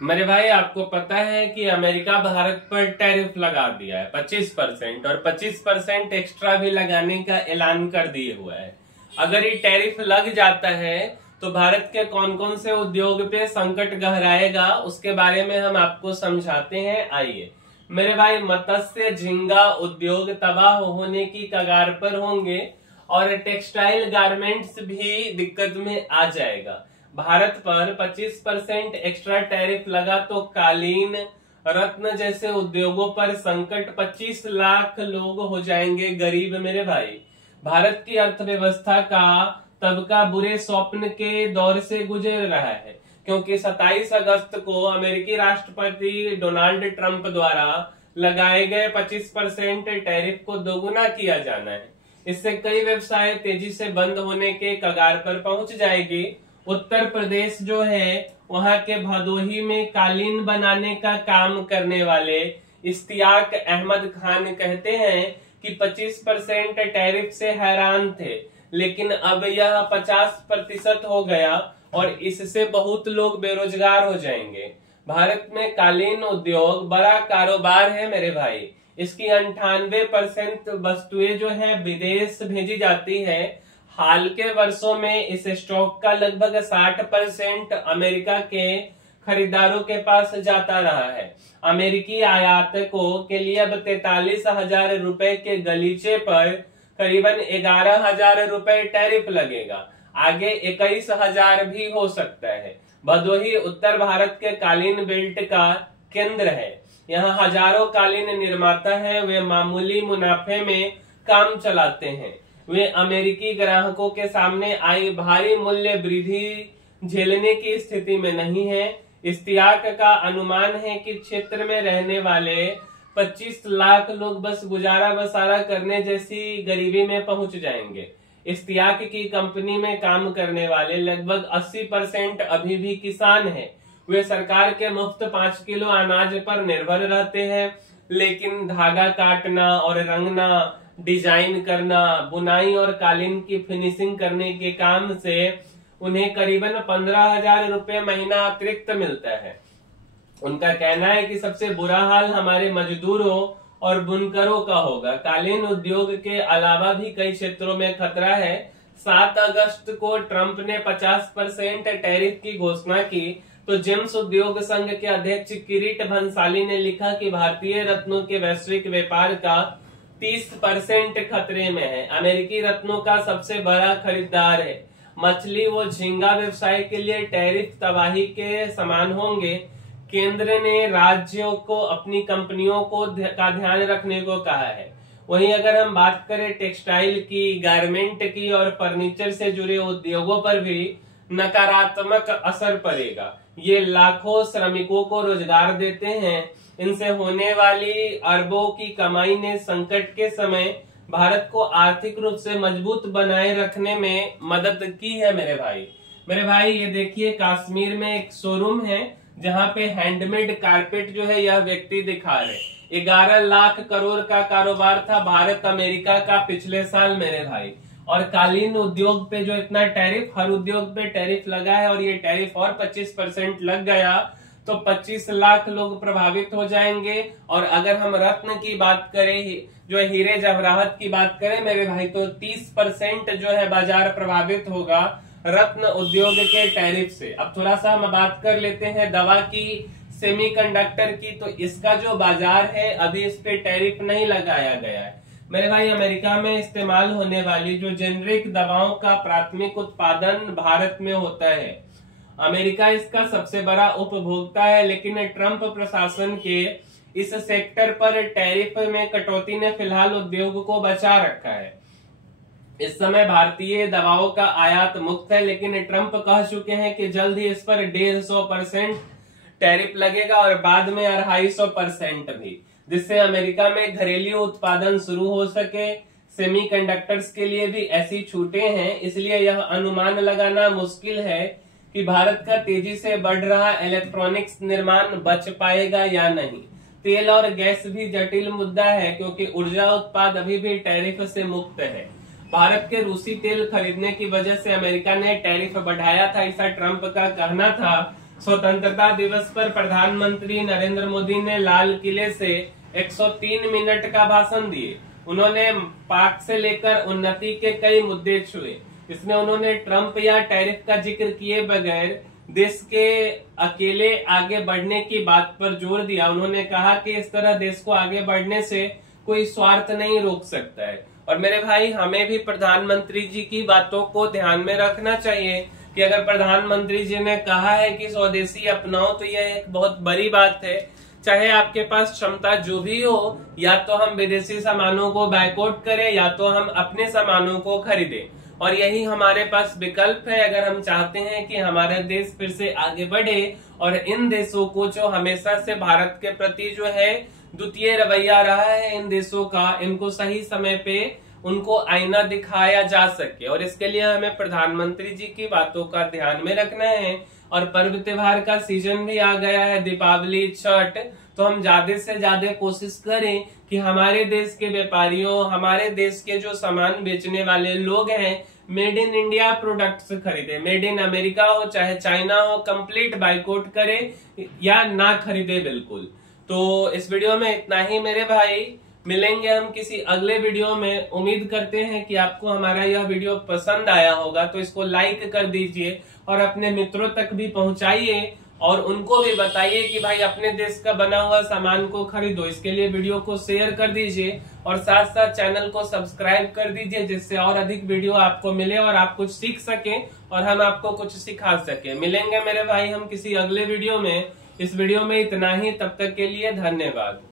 मेरे भाई, आपको पता है कि अमेरिका भारत पर टैरिफ लगा दिया है 25% और 25% एक्स्ट्रा भी लगाने का ऐलान कर दिए हुआ है। अगर ये टैरिफ लग जाता है तो भारत के कौन कौन से उद्योग पे संकट गहराएगा, उसके बारे में हम आपको समझाते हैं। आइए मेरे भाई, मत्स्य झींगा उद्योग तबाह होने की कगार पर होंगे और टेक्सटाइल गारमेंट्स भी दिक्कत में आ जाएगा। भारत पर 25% एक्स्ट्रा टैरिफ लगा तो कालीन, रत्न जैसे उद्योगों पर संकट, 25 लाख लोग हो जाएंगे गरीब। मेरे भाई, भारत की अर्थव्यवस्था का तबका बुरे स्वप्न के दौर से गुजर रहा है, क्योंकि 27 अगस्त को अमेरिकी राष्ट्रपति डोनाल्ड ट्रंप द्वारा लगाए गए 25% टैरिफ को दोगुना किया जाना है। इससे कई व्यवसाय तेजी से बंद होने के कगार पर पहुंच जाएगी। उत्तर प्रदेश जो है, वहां के भदोही में कालीन बनाने का काम करने वाले इश्तियाक अहमद खान कहते हैं कि 25% टैरिफ से हैरान थे, लेकिन अब यह 50% हो गया और इससे बहुत लोग बेरोजगार हो जाएंगे। भारत में कालीन उद्योग बड़ा कारोबार है मेरे भाई। इसकी 98% वस्तुएं जो है विदेश भेजी जाती है। हाल के वर्षों में इस स्टॉक का लगभग 60% अमेरिका के खरीदारों के पास जाता रहा है। अमेरिकी आयातकों के लिए अब 43,000 रुपए के गलीचे पर करीबन 11,000 रुपए टैरिफ लगेगा। आगे 21,000 भी हो सकता है। भदोही उत्तर भारत के कालीन बेल्ट का केंद्र है। यहाँ हजारों कालीन निर्माता हैं। वे मामूली मुनाफे में काम चलाते हैं। वे अमेरिकी ग्राहकों के सामने आई भारी मूल्य वृद्धि झेलने की स्थिति में नहीं है। इश्तियाक का अनुमान है कि क्षेत्र में रहने वाले 25 लाख लोग बस गुजारा बसारा करने जैसी गरीबी में पहुंच जाएंगे। इश्तियाक की कंपनी में काम करने वाले लगभग 80% अभी भी किसान हैं। वे सरकार के मुफ्त 5 किलो अनाज पर निर्भर रहते हैं, लेकिन धागा काटना और रंगना, डिजाइन करना, बुनाई और कालीन की फिनिशिंग करने के काम से उन्हें करीबन 15,000 रुपए महीना अतिरिक्त मिलता है। उनका कहना है कि सबसे बुरा हाल हमारे मजदूरों और बुनकरों का होगा। कालीन उद्योग के अलावा भी कई क्षेत्रों में खतरा है। 7 अगस्त को ट्रंप ने 50% टैरिफ की घोषणा की तो जेम्स उद्योग संघ के अध्यक्ष किरीट भंसाली ने लिखा कि भारतीय रत्नों के वैश्विक व्यापार का 30% खतरे में है। अमेरिकी रत्नों का सबसे बड़ा खरीदार है। मछली व झींगा व्यवसाय के लिए टैरिफ तबाही के समान होंगे। केंद्र ने राज्यों को अपनी कंपनियों का ध्यान रखने को कहा है। वहीं अगर हम बात करें टेक्सटाइल की, गारमेंट की और फर्नीचर से जुड़े उद्योगों पर भी नकारात्मक असर पड़ेगा। ये लाखों श्रमिकों को रोजगार देते हैं। इनसे होने वाली अरबों की कमाई ने संकट के समय भारत को आर्थिक रूप से मजबूत बनाए रखने में मदद की है। मेरे भाई ये देखिए, कश्मीर में एक शोरूम है जहाँ पे हैंडमेड कारपेट जो है यह व्यक्ति दिखा रहे। 11 लाख करोड़ का कारोबार था भारत अमेरिका का पिछले साल मेरे भाई। और कालीन उद्योग पे जो इतना टैरिफ, हर उद्योग पे टैरिफ लगा है और ये टैरिफ और 25% लग गया तो 25 लाख लोग प्रभावित हो जाएंगे। और अगर हम रत्न की बात करें, जो हीरे जवाहरात की बात करें मेरे भाई, तो 30% जो है बाजार प्रभावित होगा रत्न उद्योग के टैरिफ से। अब थोड़ा सा हम बात कर लेते हैं दवा की, सेमीकंडक्टर की। तो इसका जो बाजार है अभी इस पे टैरिफ नहीं लगाया गया है मेरे भाई। अमेरिका में इस्तेमाल होने वाली जो जेनरिक दवाओं का प्राथमिक उत्पादन भारत में होता है। अमेरिका इसका सबसे बड़ा उपभोक्ता है, लेकिन ट्रंप प्रशासन के इस सेक्टर पर टैरिफ में कटौती ने फिलहाल उद्योग को बचा रखा है। इस समय भारतीय दवाओं का आयात मुक्त है, लेकिन ट्रंप कह चुके हैं कि जल्द ही इस पर 150% टैरिफ लगेगा और बाद में 250% भी, जिससे अमेरिका में घरेलू उत्पादन शुरू हो सके। सेमीकंडक्टर्स के लिए भी ऐसी छूटें हैं, इसलिए यह अनुमान लगाना मुश्किल है कि भारत का तेजी से बढ़ रहा इलेक्ट्रॉनिक्स निर्माण बच पाएगा या नहीं। तेल और गैस भी जटिल मुद्दा है, क्योंकि ऊर्जा उत्पाद अभी भी टैरिफ से मुक्त है। भारत के रूसी तेल खरीदने की वजह से अमेरिका ने टैरिफ बढ़ाया था, ऐसा ट्रंप का कहना था। स्वतंत्रता दिवस पर प्रधानमंत्री नरेंद्र मोदी ने लाल किले से 103 मिनट का भाषण दिए। उन्होंने पाक से लेकर उन्नति के कई मुद्दे छुए। इसमें उन्होंने ट्रंप या टैरिफ का जिक्र किए बगैर देश के अकेले आगे बढ़ने की बात पर जोर दिया। उन्होंने कहा कि इस तरह देश को आगे बढ़ने से कोई स्वार्थ नहीं रोक सकता है। और मेरे भाई, हमें भी प्रधानमंत्री जी की बातों को ध्यान में रखना चाहिए कि अगर प्रधानमंत्री जी ने कहा है कि स्वदेशी अपनाओ तो यह एक बहुत बड़ी बात है। चाहे आपके पास क्षमता जो भी हो, या तो हम विदेशी सामानों को बायकॉट करें या तो हम अपने सामानों को खरीदें, और यही हमारे पास विकल्प है अगर हम चाहते हैं कि हमारा देश फिर से आगे बढ़े। और इन देशों को जो हमेशा से भारत के प्रति जो है द्वितीय रवैया रहा है इन देशों का, इनको सही समय पे उनको आईना दिखाया जा सके। और इसके लिए हमें प्रधानमंत्री जी की बातों का ध्यान में रखना है। और पर्व त्योहार का सीजन भी आ गया है, दीपावली, छठ, तो हम ज्यादा से ज्यादा कोशिश करें कि हमारे देश के व्यापारियों, हमारे देश के जो सामान बेचने वाले लोग हैं, मेड इन इंडिया प्रोडक्ट्स खरीदे। मेड इन अमेरिका हो चाहे चाइना हो, कंप्लीट बाइकआउट करें या ना खरीदे बिल्कुल। तो इस वीडियो में इतना ही मेरे भाई, मिलेंगे हम किसी अगले वीडियो में। उम्मीद करते हैं कि आपको हमारा यह वीडियो पसंद आया होगा, तो इसको लाइक कर दीजिए और अपने मित्रों तक भी पहुंचाइए और उनको भी बताइए कि भाई अपने देश का बना हुआ सामान को खरीदो। इसके लिए वीडियो को शेयर कर दीजिए और साथ साथ चैनल को सब्सक्राइब कर दीजिए, जिससे और अधिक वीडियो आपको मिले और आप कुछ सीख सके और हम आपको कुछ सिखा सके। मिलेंगे मेरे भाई हम किसी अगले वीडियो में। इस वीडियो में इतना ही, तब तक के लिए धन्यवाद।